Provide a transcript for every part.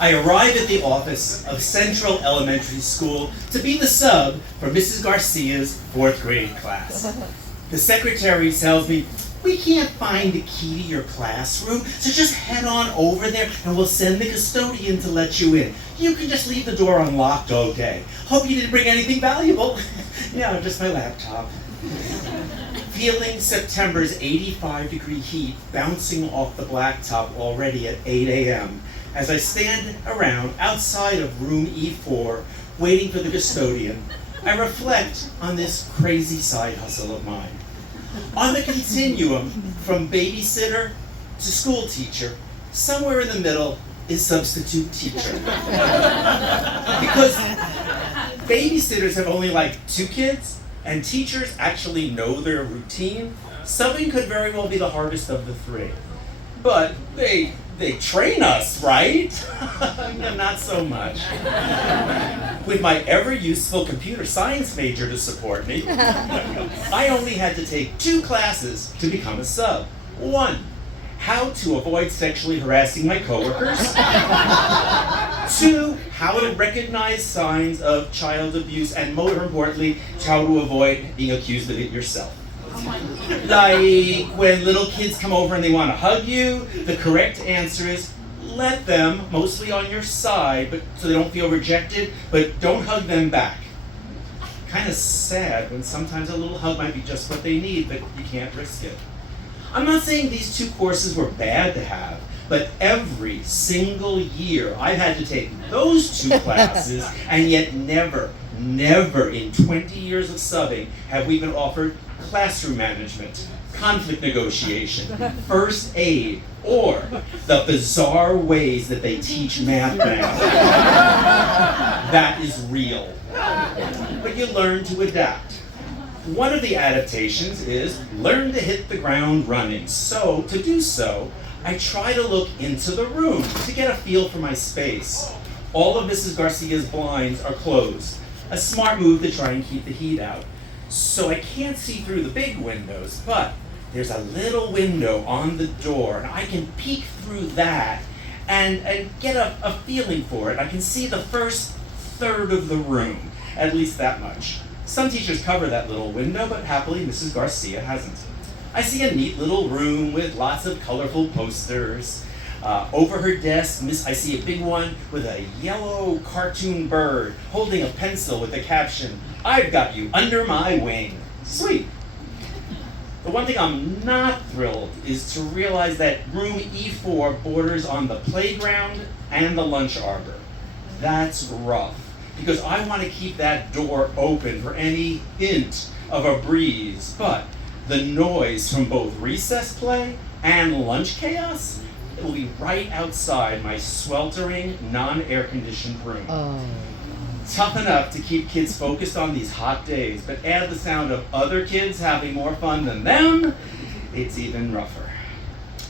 I arrive at the office of Central Elementary School to be the sub for Mrs. Garcia's 4th grade class. The secretary tells me, "We can't find the key to your classroom, so just head on over there and we'll send the custodian to let you in. You can just leave the door unlocked all day. Hope you didn't bring anything valuable." "Yeah, just my laptop." Feeling September's 85-degree heat bouncing off the blacktop already at 8 a.m. as I stand around outside of room E4 waiting for the custodian, I reflect on this crazy side hustle of mine. On the continuum from babysitter to school teacher, somewhere in the middle is substitute teacher. Because babysitters have only like 2 kids, and teachers actually know their routine, subbing could very well be the hardest of the 3. But they train us, right? Not so much. With my ever-useful computer science major to support me, I only had to take 2 classes to become a sub. 1, how to avoid sexually harassing my coworkers. 2, how to recognize signs of child abuse, and more importantly, how to avoid being accused of it yourself. Like when little kids come over and they want to hug you, the correct answer is let them, mostly on your side, but so they don't feel rejected, but don't hug them back. Kind of sad when sometimes a little hug might be just what they need, but you can't risk it. I'm not saying these 2 courses were bad to have, but every single year I've had to take those 2 classes, and yet never in 20 years of subbing have we been offered classroom management, conflict negotiation, first aid, or the bizarre ways that they teach math now. That is real. But you learn to adapt. One of the adaptations is learn to hit the ground running. So, to do so, I try to look into the room to get a feel for my space. All of Mrs. Garcia's blinds are closed, a smart move to try and keep the heat out. So I can't see through the big windows, but there's a little window on the door, and I can peek through that and get a feeling for it. I can see the first third of the room, at least that much. Some teachers cover that little window, but happily Mrs. Garcia hasn't. I see a neat little room with lots of colorful posters. Over her desk, I see a big one with a yellow cartoon bird holding a pencil with the caption, "I've got you under my wing." Sweet. The one thing I'm not thrilled is to realize that room E4 borders on the playground and the lunch arbor. That's rough, because I want to keep that door open for any hint of a breeze, but the noise from both recess play and lunch chaos, it will be right outside my sweltering, non-air-conditioned room. Tough enough to keep kids focused on these hot days, but add the sound of other kids having more fun than them, it's even rougher.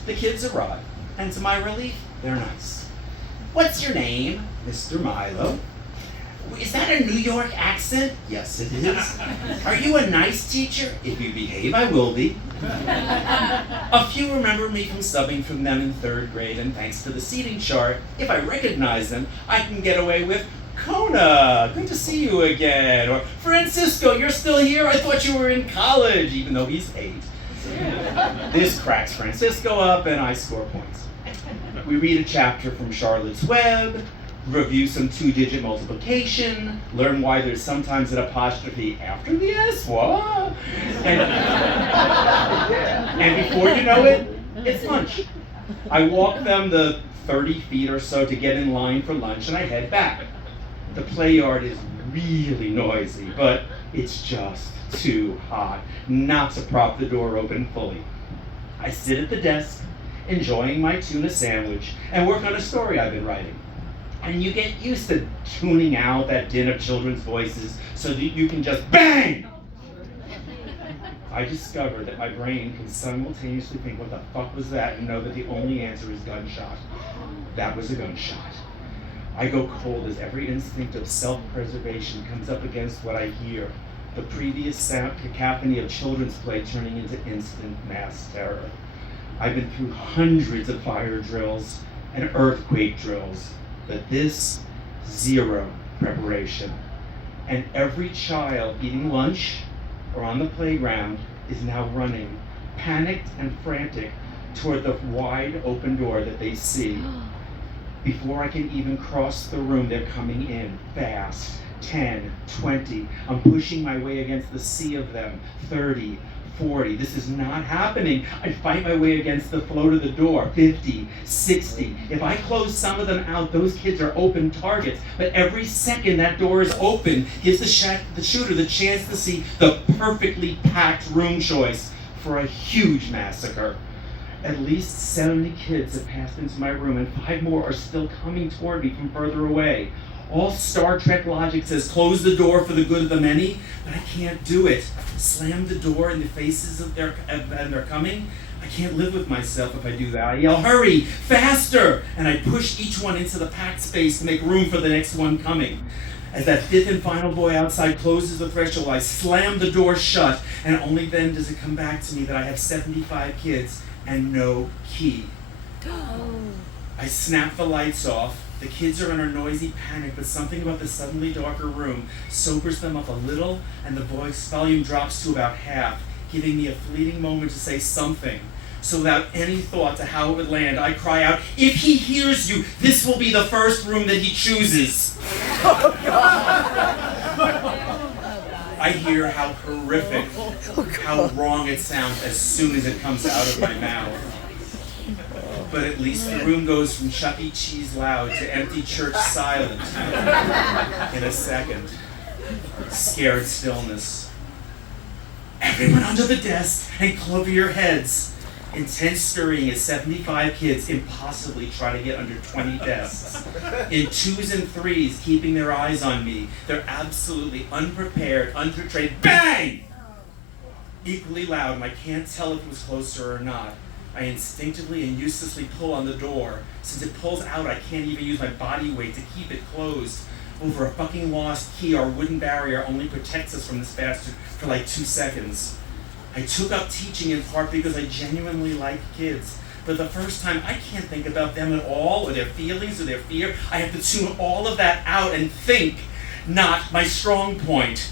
The kids arrive, and to my relief, they're nice. "What's your name?" "Mr. Milo." "Is that a New York accent?" "Yes, it is." "Are you a nice teacher?" "If you behave, I will be." A few remember me from subbing from them in 3rd grade, and thanks to the seating chart, if I recognize them, I can get away with, "Kona, good to see you again," or "Francisco, you're still here? I thought you were in college," even though he's 8. This cracks Francisco up, and I score points. We read a chapter from Charlotte's Web, review some 2-digit multiplication, learn why there's sometimes an apostrophe after the S, what? And before you know it, it's lunch. I walk them the 30 feet or so to get in line for lunch, and I head back. The play yard is really noisy, but it's just too hot not to prop the door open fully. I sit at the desk, enjoying my tuna sandwich, and work on a story I've been writing. And you get used to tuning out that din of children's voices so that you can just bang! I discovered that my brain can simultaneously think, "What the fuck was that?" and know that the only answer is gunshot. That was a gunshot. I go cold as every instinct of self-preservation comes up against what I hear. The previous sound cacophony of children's play turning into instant mass terror. I've been through hundreds of fire drills and earthquake drills, But this, zero preparation. And every child eating lunch or on the playground is now running, panicked and frantic, toward the wide open door that they see. Before I can even cross the room, they're coming in fast. 10, 20. I'm pushing my way against the sea of them. 30, 40. This is not happening. I fight my way against the flow to the door. 50, 60. If I close some of them out, those kids are open targets. But every second that door is open gives the shooter the chance to see the perfectly packed room choice for a huge massacre. At least 70 kids have passed into my room, and 5 more are still coming toward me from further away. All Star Trek logic says close the door for the good of the many, but I can't do it. Slam the door in the faces of their coming? I can't live with myself if I do that. I yell, hurry, faster! And I push each one into the packed space to make room for the next one coming. As that 5th and final boy outside closes the threshold, I slam the door shut, and only then does it come back to me that I have 75 kids and no key. I snap the lights off. The kids are in a noisy panic, but something about the suddenly darker room sobers them up a little, and the voice volume drops to about half, giving me a fleeting moment to say something. So without any thought to how it would land, I cry out, if he hears you, this will be the first room that he chooses. I hear how horrific, how wrong it sounds as soon as it comes out of my mouth. But at least the room goes from Chuck E. Cheese loud to empty church silent in a second. Scared stillness. Everyone under the desk and cover your heads. Intense scurrying as 75 kids impossibly try to get under 20 desks. In 2s and 3s, keeping their eyes on me. They're absolutely unprepared, untrained. Bang! Equally loud, and I can't tell if it was closer or not. I instinctively and uselessly pull on the door. Since it pulls out, I can't even use my body weight to keep it closed. Over a fucking lost key, our wooden barrier only protects us from this bastard for like 2 seconds. I took up teaching in part because I genuinely like kids. For the first time, I can't think about them at all, or their feelings, or their fear. I have to tune all of that out and think, not my strong point.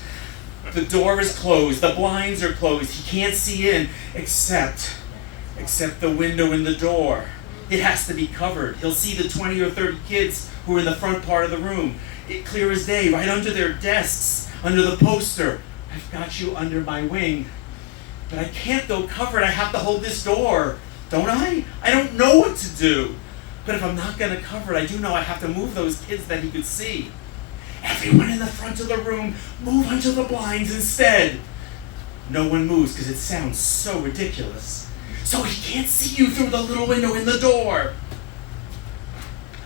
The door is closed, the blinds are closed, he can't see in, except the window in the door. It has to be covered. He'll see the 20 or 30 kids who are in the front part of the room. It clear as day, right under their desks, under the poster. I've got you under my wing. But I can't go cover it. I have to hold this door, don't I? I don't know what to do. But if I'm not going to cover it, I do know I have to move those kids that he could see. Everyone in the front of the room, move onto the blinds instead. No one moves because it sounds so ridiculous. So he can't see you through the little window in the door.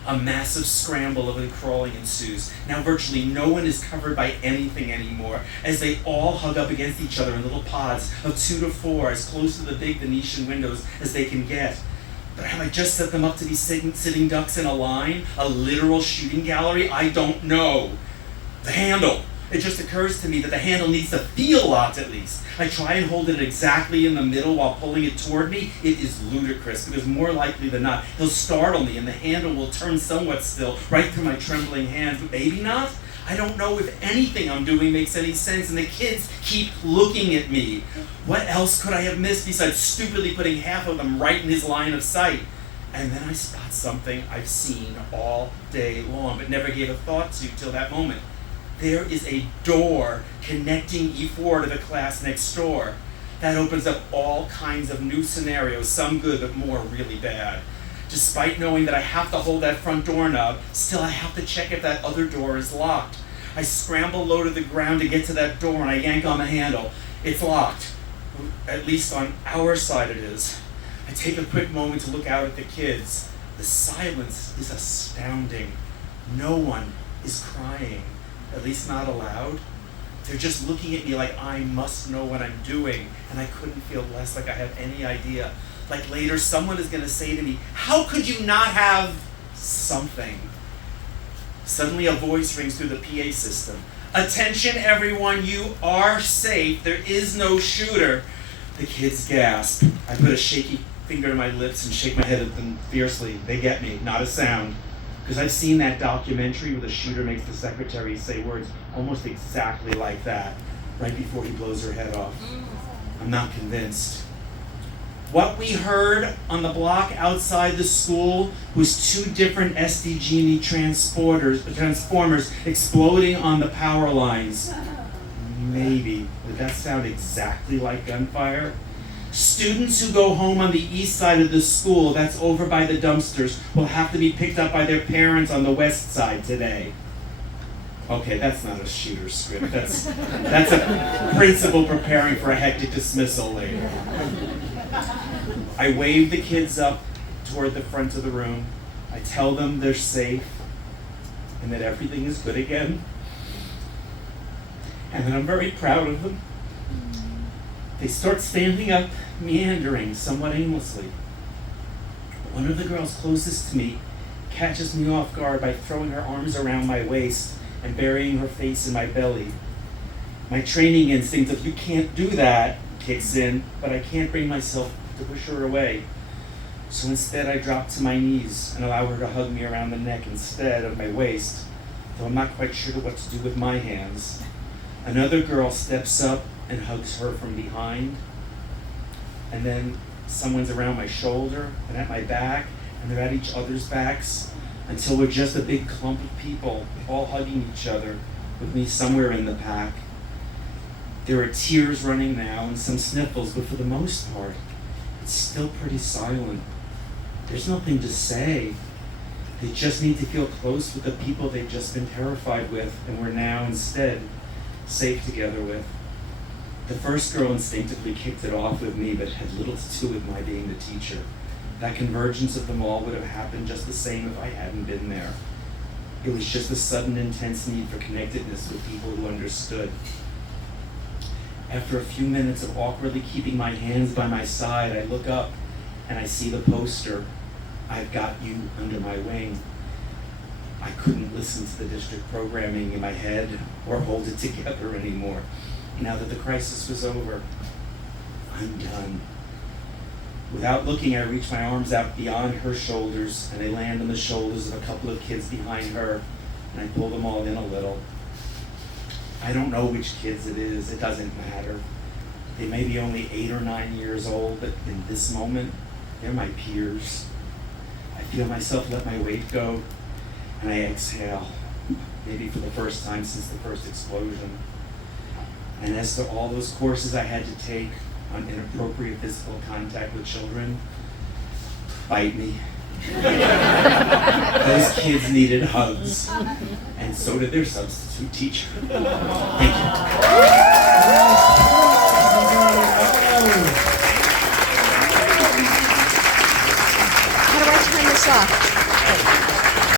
A massive scramble of crawling ensues. Now virtually no one is covered by anything anymore, as they all hug up against each other in little pods of 2 to 4, as close to the big Venetian windows as they can get. But have I just set them up to be sitting ducks in a line? A literal shooting gallery? I don't know. The handle. It just occurs to me that the handle needs to feel locked at least. I try and hold it exactly in the middle while pulling it toward me. It is ludicrous because more likely than not, he'll startle me and the handle will turn somewhat still right through my trembling hands, but maybe not. I don't know if anything I'm doing makes any sense, and the kids keep looking at me. What else could I have missed besides stupidly putting half of them right in his line of sight? And then I spot something I've seen all day long, but never gave a thought to till that moment. There is a door connecting E4 to the class next door. That opens up all kinds of new scenarios, some good, but more really bad. Despite knowing that I have to hold that front doorknob, still I have to check if that other door is locked. I scramble low to the ground to get to that door and I yank on the handle. It's locked. At least on our side it is. I take a quick moment to look out at the kids. The silence is astounding. No one is crying. At least not aloud. They're just looking at me like I must know what I'm doing, and I couldn't feel less like I have any idea. Like later someone is going to say to me, how could you not have something? Suddenly a voice rings through the PA system. Attention everyone, you are safe. There is no shooter. The kids gasp. I put a shaky finger to my lips and shake my head at them fiercely. They get me, not a sound. Because I've seen that documentary where the shooter makes the secretary say words almost exactly like that right before he blows her head off. I'm not convinced. What we heard on the block outside the school was 2 different SDG transformers exploding on the power lines. Maybe. Would that sound exactly like gunfire? Students who go home on the east side of the school, that's over by the dumpsters, will have to be picked up by their parents on the west side today. Okay, that's not a shooter script. That's a principal preparing for a hectic dismissal later. I wave the kids up toward the front of the room. I tell them they're safe and that everything is good again. And that I'm very proud of them. They start standing up, meandering somewhat aimlessly. One of the girls closest to me catches me off guard by throwing her arms around my waist and burying her face in my belly. My training instinct of "you can't do that" kicks in, but I can't bring myself to push her away. So instead I drop to my knees and allow her to hug me around the neck instead of my waist, though I'm not quite sure what to do with my hands. Another girl steps up and hugs her from behind, and then someone's around my shoulder and at my back, and they're at each other's backs until we're just a big clump of people all hugging each other with me somewhere in the pack. There are tears running now and some sniffles, but for the most part, it's still pretty silent. There's nothing to say. They just need to feel close with the people they've just been terrified with and we're now instead safe together with. The first girl instinctively kicked it off with me, but had little to do with my being the teacher. That convergence of them all would have happened just the same if I hadn't been there. It was just a sudden intense need for connectedness with people who understood. After a few minutes of awkwardly keeping my hands by my side, I look up and I see the poster, "I've got you under my wing." I couldn't listen to the district programming in my head or hold it together anymore. Now that the crisis was over, I'm done. Without looking, I reach my arms out beyond her shoulders and they land on the shoulders of a couple of kids behind her, and I pull them all in a little. I don't know which kids it is, it doesn't matter. They may be only 8 or 9 years old, but in this moment, they're my peers. I feel myself let my weight go, and I exhale, maybe for the first time since the first explosion. And as to all those courses I had to take on inappropriate physical contact with children, bite me. Those kids needed hugs, and so did their substitute teacher. Thank you. How do I turn this off?